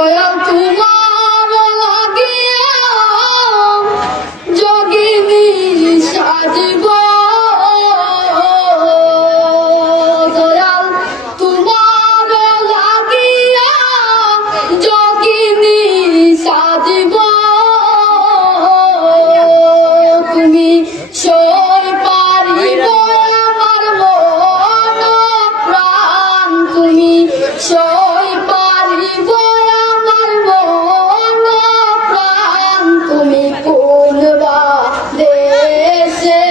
দয়াল তোমার লাগিয়া যোগিনী সাজিব দয়াল তোমার লাগিয়া যোগিনী সাজিব তুমি সই পারিব আমার মন প্রাণ তুমি সই পারিব আমার মন প্রাণ তুমি কোন বা দেশে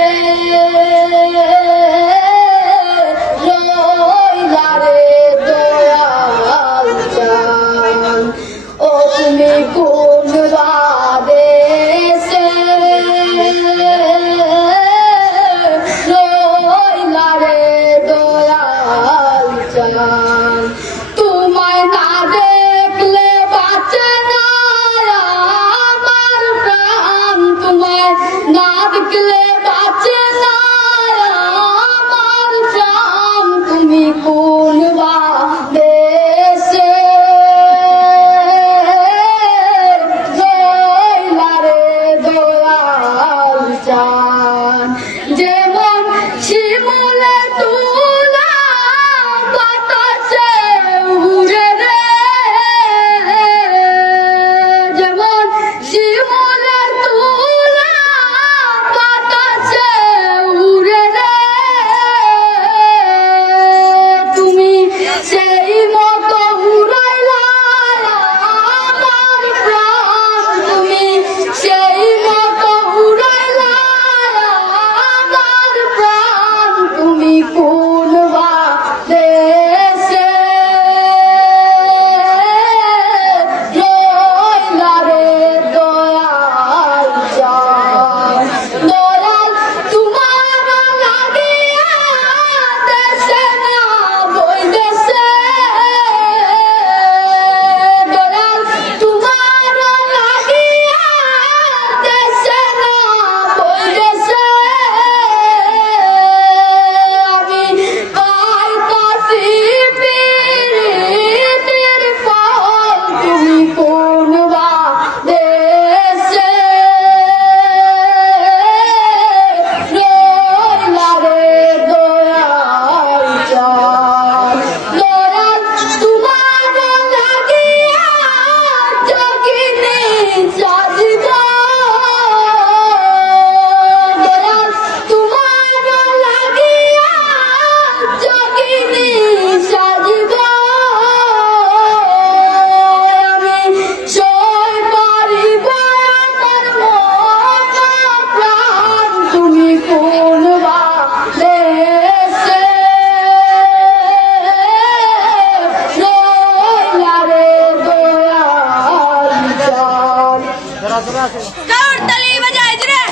রইলা রে দয়াল জান ও তুমি কোন বা দেশে রইলা রে দয়াল জান তোমায় না দেখলে বাঁচে না আমার প্রাণ তোমায় না দেখলে বাঁচে না আমার প্রাণ তুমি কোন বা দেশে রইলা রে দয়াল জান যেমন শিমুলে তুলা বাতাসে উড়ে রে যেমন শিমুলে তুলা বাতাসে উড়ে রে তুমি সেই মতো উড়াইলা আমার প্রাণ তুমি সেই মতো উড়াইলা আমার প্রাণ তুমি কোন বা দেশে রইলা রে দয়াল জান দয়াল তোমার লাগিয়া দেশে না বইদেশে দয়াল তোমার লাগিয়া দেশে না বইদেশে আমি পাইতাছি পীড়িতের ফল তুমি কোন বা দেশে রইলা রে দয়াল জান দয়াল তোমার লাগিয়া যোগিনী সাজিব দয়াল তোমার লাগিয়া যোগিনী সাজিব আমি সই পারিব আমার মন প্রাণ তুমি কোন বা দেশে রইলা রে দয়াল জান কাউর তালি বাজায় জুড়ে